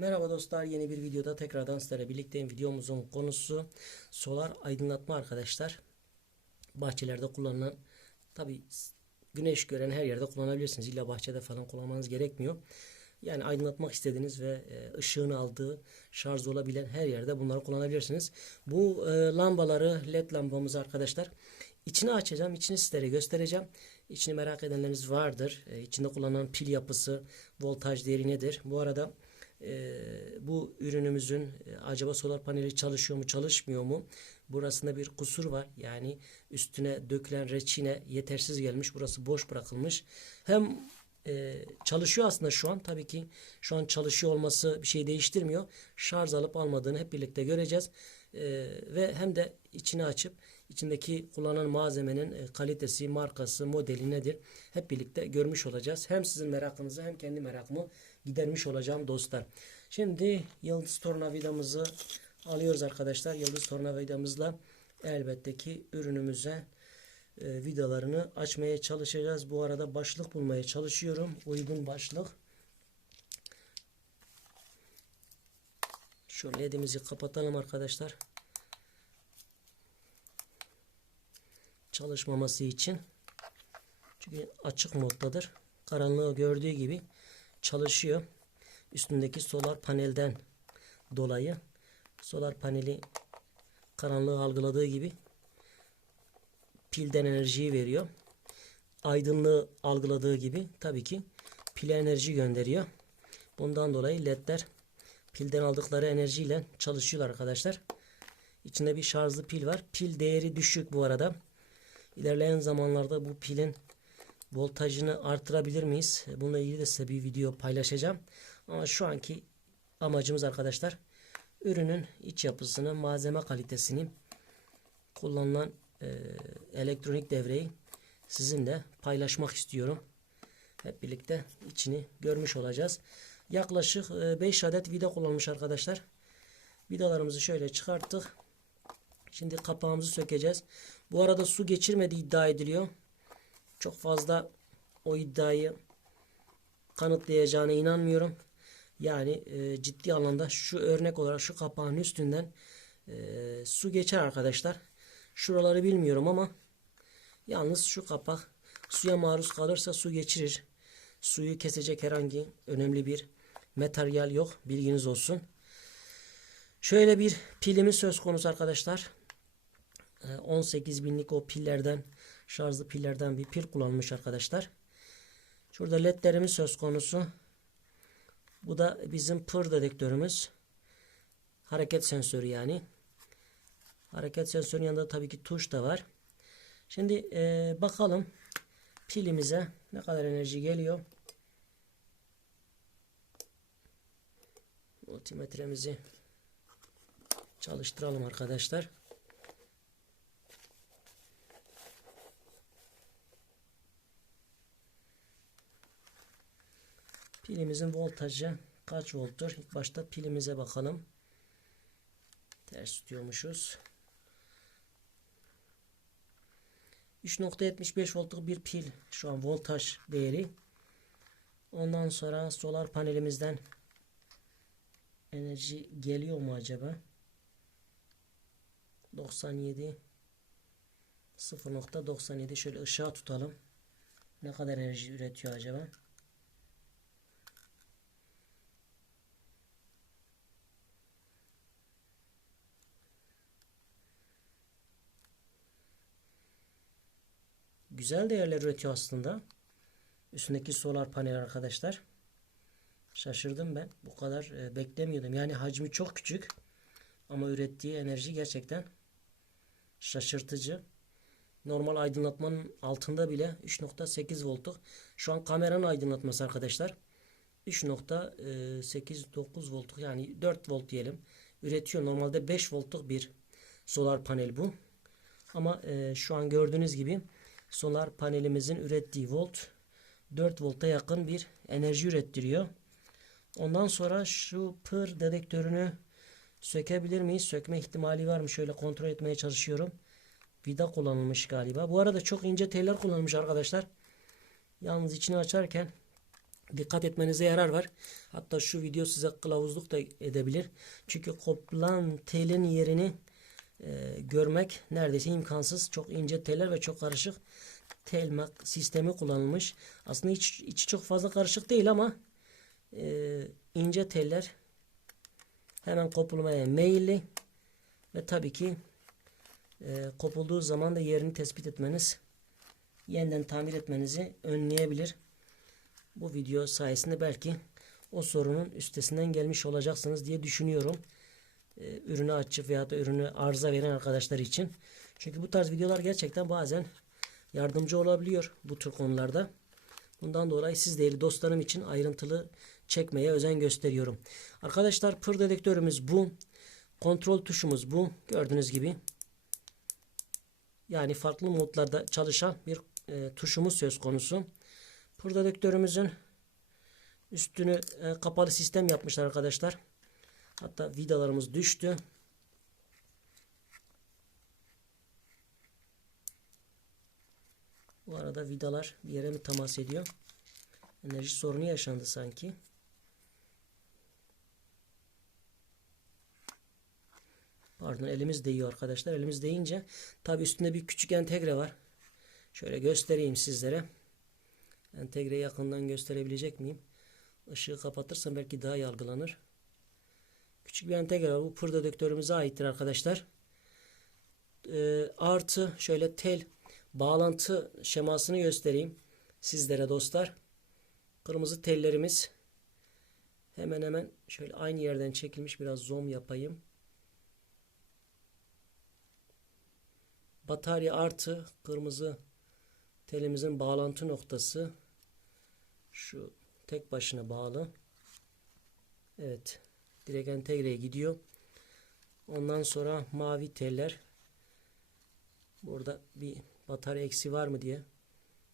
Merhaba dostlar yeni bir videoda tekrardan sizlerle birlikteyim. Videomuzun konusu solar aydınlatma arkadaşlar. Bahçelerde kullanılan tabi güneş gören her yerde kullanabilirsiniz. İlla bahçede falan kullanmanız gerekmiyor. Yani aydınlatmak istediğiniz ve e, ışığını aldığı şarj olabilen her yerde bunları kullanabilirsiniz. Bu e, lambaları led lambamız arkadaşlar. İçini açacağım. içini sizlere göstereceğim. İçini merak edenleriniz vardır. E, içinde kullanılan pil yapısı, voltaj değeri nedir? Bu arada e, bu ürünümüzün e, acaba solar paneli çalışıyor mu çalışmıyor mu? Burasında bir kusur var. Yani üstüne dökülen reçine yetersiz gelmiş. Burası boş bırakılmış. Hem e, çalışıyor aslında şu an. Tabii ki şu an çalışıyor olması bir şey değiştirmiyor. Şarj alıp almadığını hep birlikte göreceğiz. E, ve hem de içini açıp içindeki kullanılan malzemenin e, kalitesi, markası, modeli nedir? Hep birlikte görmüş olacağız. Hem sizin merakınızı hem kendi merakımı gidermiş olacağım dostlar. Şimdi yıldız tornavidamızı alıyoruz arkadaşlar. Yıldız tornavidamızla elbette ki ürünümüze e, vidalarını açmaya çalışacağız. Bu arada başlık bulmaya çalışıyorum. Uygun başlık. Şu ledimizi kapatalım arkadaşlar. Çalışmaması için. Çünkü açık moddadır. Karanlığı gördüğü gibi çalışıyor. Üstündeki solar panelden dolayı solar paneli karanlığı algıladığı gibi pilden enerjiyi veriyor. Aydınlığı algıladığı gibi tabii ki pile enerji gönderiyor. Bundan dolayı ledler pilden aldıkları enerjiyle çalışıyorlar arkadaşlar. İçinde bir şarjlı pil var. Pil değeri düşük bu arada. İlerleyen zamanlarda bu pilin voltajını artırabilir miyiz? Bununla ilgili de size bir video paylaşacağım. Ama şu anki amacımız arkadaşlar ürünün iç yapısını, malzeme kalitesini, kullanılan e, elektronik devreyi sizinle paylaşmak istiyorum. Hep birlikte içini görmüş olacağız. Yaklaşık 5 adet vida kullanmış arkadaşlar. Vidalarımızı şöyle çıkarttık. Şimdi kapağımızı sökeceğiz. Bu arada su geçirmediği iddia ediliyor. Çok fazla o iddiayı kanıtlayacağına inanmıyorum. Yani e, ciddi anlamda şu örnek olarak şu kapağın üstünden e, su geçer arkadaşlar. Şuraları bilmiyorum ama yalnız şu kapak suya maruz kalırsa su geçirir. Suyu kesecek herhangi önemli bir materyal yok. Bilginiz olsun. Şöyle bir pilimiz söz konusu arkadaşlar. 18 binlik o pillerden şarjlı pillerden bir pil kullanmış arkadaşlar. Şurada ledlerimiz söz konusu. Bu da bizim pır dedektörümüz. Hareket sensörü yani. Hareket sensörünün yanında tabii ki tuş da var. Şimdi e, bakalım pilimize ne kadar enerji geliyor. Multimetremizi çalıştıralım arkadaşlar. Pilimizin voltajı kaç volttur? İlk başta pilimize bakalım. Ters tutuyormuşuz. 3.75 voltluk bir pil şu an voltaj değeri. Ondan sonra solar panelimizden enerji geliyor mu acaba? 97 0.97 şöyle ışığa tutalım. Ne kadar enerji üretiyor acaba? Güzel değerler üretiyor aslında. Üstündeki solar panel arkadaşlar. Şaşırdım ben. Bu kadar e, beklemiyordum. Yani hacmi çok küçük. Ama ürettiği enerji gerçekten şaşırtıcı. Normal aydınlatmanın altında bile 3.8 voltluk. Şu an kameranın aydınlatması arkadaşlar. 3.89 voltluk yani 4 volt diyelim. Üretiyor. Normalde 5 voltluk bir solar panel bu. Ama e, şu an gördüğünüz gibi solar panelimizin ürettiği volt 4 volta yakın bir enerji ürettiriyor. Ondan sonra şu pır dedektörünü sökebilir miyiz? Sökme ihtimali var mı? Şöyle kontrol etmeye çalışıyorum. Vida kullanılmış galiba. Bu arada çok ince teller kullanılmış arkadaşlar. Yalnız içini açarken dikkat etmenize yarar var. Hatta şu video size kılavuzluk da edebilir. Çünkü kopulan telin yerini e, görmek neredeyse imkansız. Çok ince teller ve çok karışık tel sistemi kullanılmış. Aslında iç, içi çok fazla karışık değil ama e, ince teller hemen kopulmaya meyilli ve tabii ki e, kopulduğu zaman da yerini tespit etmeniz yeniden tamir etmenizi önleyebilir. Bu video sayesinde belki o sorunun üstesinden gelmiş olacaksınız diye düşünüyorum. Ee, ürünü açıp veya da ürünü arıza veren arkadaşlar için. Çünkü bu tarz videolar gerçekten bazen yardımcı olabiliyor bu tür konularda. Bundan dolayı siz değerli dostlarım için ayrıntılı çekmeye özen gösteriyorum. Arkadaşlar pır dedektörümüz bu. Kontrol tuşumuz bu. Gördüğünüz gibi. Yani farklı modlarda çalışan bir e, tuşumuz söz konusu. Pır dedektörümüzün üstünü e, kapalı sistem yapmışlar arkadaşlar. Hatta vidalarımız düştü. Bu arada vidalar bir yere mi temas ediyor? Enerji sorunu yaşandı sanki. Pardon elimiz değiyor arkadaşlar. Elimiz değince tabi üstünde bir küçük entegre var. Şöyle göstereyim sizlere. Entegre yakından gösterebilecek miyim? Işığı kapatırsam belki daha iyi algılanır. Küçük bir entegre var. Bu pır dedektörümüze aittir arkadaşlar. Ee, artı şöyle tel bağlantı şemasını göstereyim sizlere dostlar. Kırmızı tellerimiz hemen hemen şöyle aynı yerden çekilmiş biraz zoom yapayım. Batarya artı kırmızı telimizin bağlantı noktası şu tek başına bağlı. Evet. Direkt entegreye gidiyor. Ondan sonra mavi teller. Burada bir batarya eksi var mı diye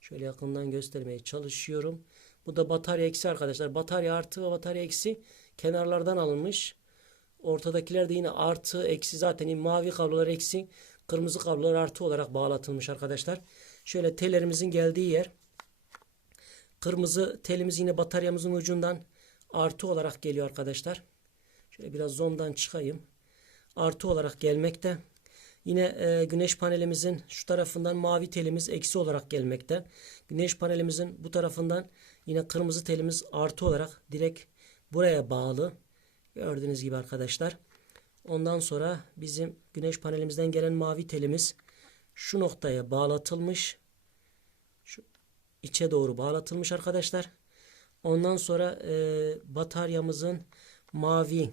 şöyle yakından göstermeye çalışıyorum. Bu da batarya eksi arkadaşlar. Batarya artı ve batarya eksi kenarlardan alınmış. Ortadakiler de yine artı eksi zaten mavi kablolar eksi kırmızı kablolar artı olarak bağlatılmış arkadaşlar. Şöyle tellerimizin geldiği yer kırmızı telimiz yine bataryamızın ucundan artı olarak geliyor arkadaşlar. Şöyle biraz zoom'dan çıkayım. Artı olarak gelmekte. Yine e, güneş panelimizin şu tarafından mavi telimiz eksi olarak gelmekte. Güneş panelimizin bu tarafından yine kırmızı telimiz artı olarak direkt buraya bağlı. Gördüğünüz gibi arkadaşlar. Ondan sonra bizim güneş panelimizden gelen mavi telimiz şu noktaya bağlatılmış. Şu içe doğru bağlatılmış arkadaşlar. Ondan sonra e, bataryamızın mavi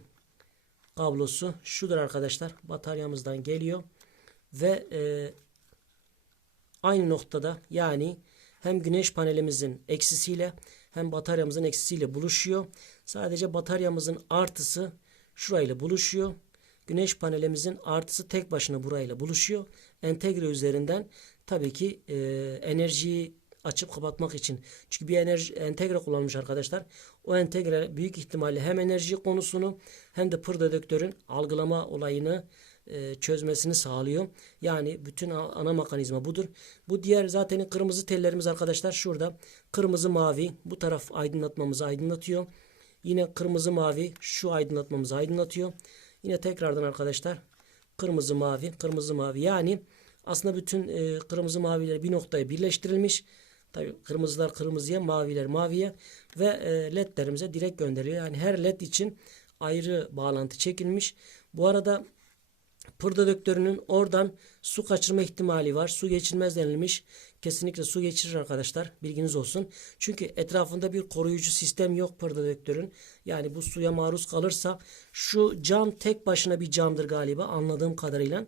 kablosu şudur arkadaşlar. Bataryamızdan geliyor. Ve e, aynı noktada yani hem güneş panelimizin eksisiyle hem bataryamızın eksisiyle buluşuyor. Sadece bataryamızın artısı şurayla buluşuyor. Güneş panelimizin artısı tek başına burayla buluşuyor. Entegre üzerinden tabii ki e, enerjiyi açıp kapatmak için. Çünkü bir enerji entegre kullanmış arkadaşlar. O entegre büyük ihtimalle hem enerji konusunu hem de pır dedektörün algılama olayını e, çözmesini sağlıyor. Yani bütün ana mekanizma budur. Bu diğer zaten kırmızı tellerimiz arkadaşlar şurada. Kırmızı mavi bu taraf aydınlatmamızı aydınlatıyor. Yine kırmızı mavi şu aydınlatmamızı aydınlatıyor. Yine tekrardan arkadaşlar kırmızı mavi kırmızı mavi yani aslında bütün e, kırmızı maviler bir noktaya birleştirilmiş. Tabii kırmızılar kırmızıya, maviler maviye ve e, ledlerimize direkt gönderiyor. Yani her led için ayrı bağlantı çekilmiş. Bu arada pır dedektörünün oradan su kaçırma ihtimali var. Su geçirmez denilmiş. Kesinlikle su geçirir arkadaşlar. Bilginiz olsun. Çünkü etrafında bir koruyucu sistem yok pır dedektörün. Yani bu suya maruz kalırsa şu cam tek başına bir camdır galiba anladığım kadarıyla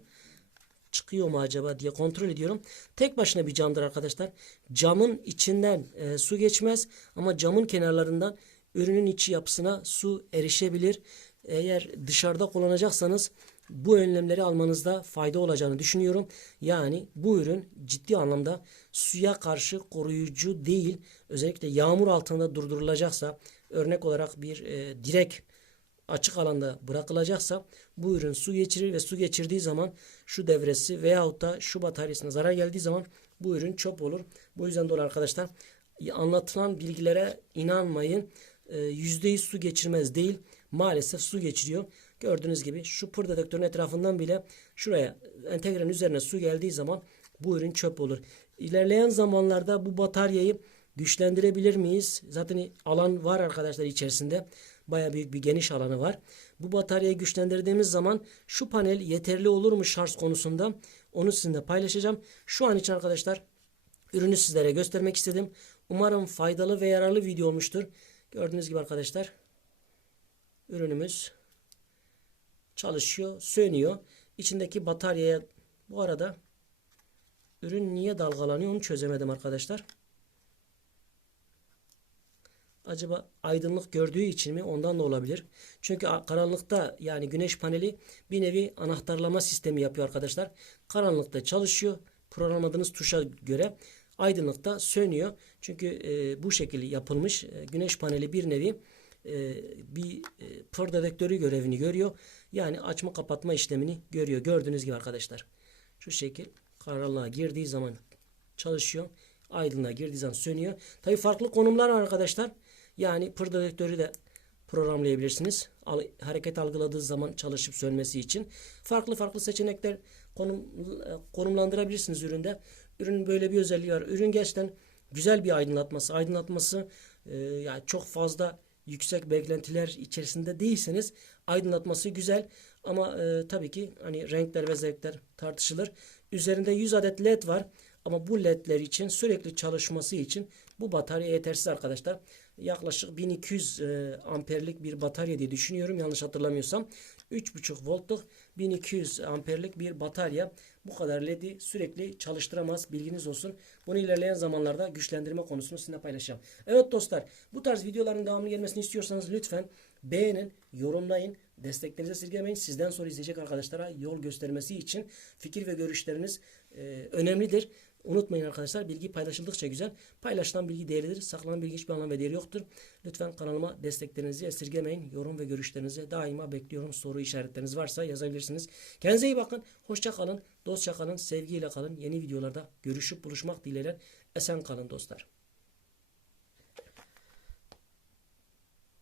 çıkıyor mu acaba diye kontrol ediyorum. Tek başına bir camdır arkadaşlar. Camın içinden e, su geçmez ama camın kenarlarından ürünün içi yapısına su erişebilir. Eğer dışarıda kullanacaksanız bu önlemleri almanızda fayda olacağını düşünüyorum. Yani bu ürün ciddi anlamda suya karşı koruyucu değil. Özellikle yağmur altında durdurulacaksa örnek olarak bir e, direk açık alanda bırakılacaksa bu ürün su geçirir ve su geçirdiği zaman şu devresi veyahut da şu bataryasına zarar geldiği zaman bu ürün çöp olur. Bu yüzden dolayı arkadaşlar anlatılan bilgilere inanmayın. Ee, %100 su geçirmez değil. Maalesef su geçiriyor. Gördüğünüz gibi şu pır dedektörün etrafından bile şuraya entegrenin üzerine su geldiği zaman bu ürün çöp olur. İlerleyen zamanlarda bu bataryayı güçlendirebilir miyiz? Zaten alan var arkadaşlar içerisinde. Baya büyük bir geniş alanı var. Bu bataryayı güçlendirdiğimiz zaman şu panel yeterli olur mu şarj konusunda? Onu sizinle paylaşacağım. Şu an için arkadaşlar ürünü sizlere göstermek istedim. Umarım faydalı ve yararlı video olmuştur. Gördüğünüz gibi arkadaşlar ürünümüz çalışıyor, sönüyor. İçindeki bataryaya bu arada ürün niye dalgalanıyor onu çözemedim arkadaşlar. Acaba aydınlık gördüğü için mi? Ondan da olabilir. Çünkü karanlıkta yani güneş paneli bir nevi anahtarlama sistemi yapıyor arkadaşlar. Karanlıkta çalışıyor. Programladığınız tuşa göre aydınlıkta sönüyor. Çünkü e, bu şekilde yapılmış. E, güneş paneli bir nevi e, bir e, pır görevini görüyor. Yani açma kapatma işlemini görüyor. Gördüğünüz gibi arkadaşlar. Şu şekil karanlığa girdiği zaman çalışıyor. Aydınlığa girdiği zaman sönüyor. Tabi farklı konumlar var arkadaşlar. Yani pır dedektörü de programlayabilirsiniz. Al, hareket algıladığı zaman çalışıp sönmesi için. Farklı farklı seçenekler konum, konumlandırabilirsiniz üründe. Ürünün böyle bir özelliği var. Ürün gerçekten güzel bir aydınlatması. Aydınlatması e, yani çok fazla yüksek beklentiler içerisinde değilseniz aydınlatması güzel. Ama e, tabii ki hani renkler ve zevkler tartışılır. Üzerinde 100 adet led var. Ama bu ledler için sürekli çalışması için bu batarya yetersiz arkadaşlar. Yaklaşık 1200 e, amperlik bir batarya diye düşünüyorum yanlış hatırlamıyorsam. 3.5 voltluk 1200 amperlik bir batarya bu kadar ledi sürekli çalıştıramaz bilginiz olsun. Bunu ilerleyen zamanlarda güçlendirme konusunu sizinle paylaşacağım. Evet dostlar bu tarz videoların devamlı gelmesini istiyorsanız lütfen beğenin, yorumlayın, desteklerinizi esirgemeyin. Sizden sonra izleyecek arkadaşlara yol göstermesi için fikir ve görüşleriniz e, önemlidir. Unutmayın arkadaşlar bilgi paylaşıldıkça güzel. Paylaşılan bilgi değerlidir. Saklanan bilgi hiçbir anlam ve değeri yoktur. Lütfen kanalıma desteklerinizi esirgemeyin. Yorum ve görüşlerinizi daima bekliyorum. Soru işaretleriniz varsa yazabilirsiniz. Kendinize iyi bakın. Hoşça kalın. Dostça kalın. Sevgiyle kalın. Yeni videolarda görüşüp buluşmak dileğiyle. Esen kalın dostlar.